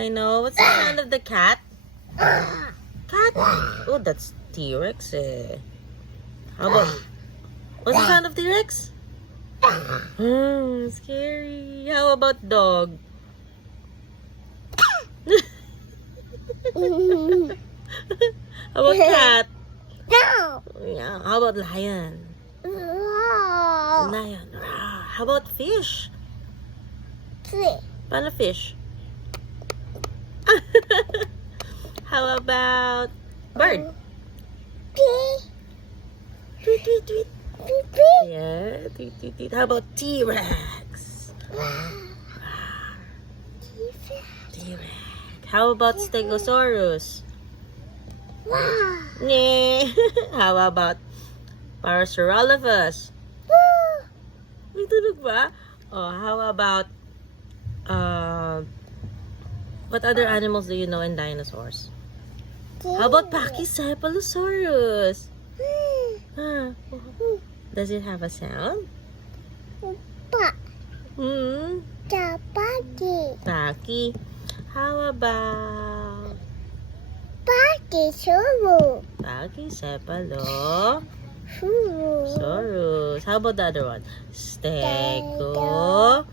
I know. What's the sound of the cat? Cat? Oh, that's T-Rex eh. How about... What's the sound of T-Rex? Scary. How about dog? How about cat? No. Yeah. How about lion? No. Lion. How about fish? Three. Paano fish? How about bird? Three. Tweet, tweet, tweet. Three. Yeah, tweet, tweet, tweet. How about T-Rex? T-Rex. How about Stegosaurus? Wow. Nee. How about Parasaurolophus? May tunog ba? Oh, how about what other animals do you know in dinosaurs? How about Pachycephalosaurus? Huh. Does it have a sound? Pa. Hmm. Chapati. Pachy. How about Pati suru. Pachycephalosaurus? Suru. How about the other one? Stegosaurus.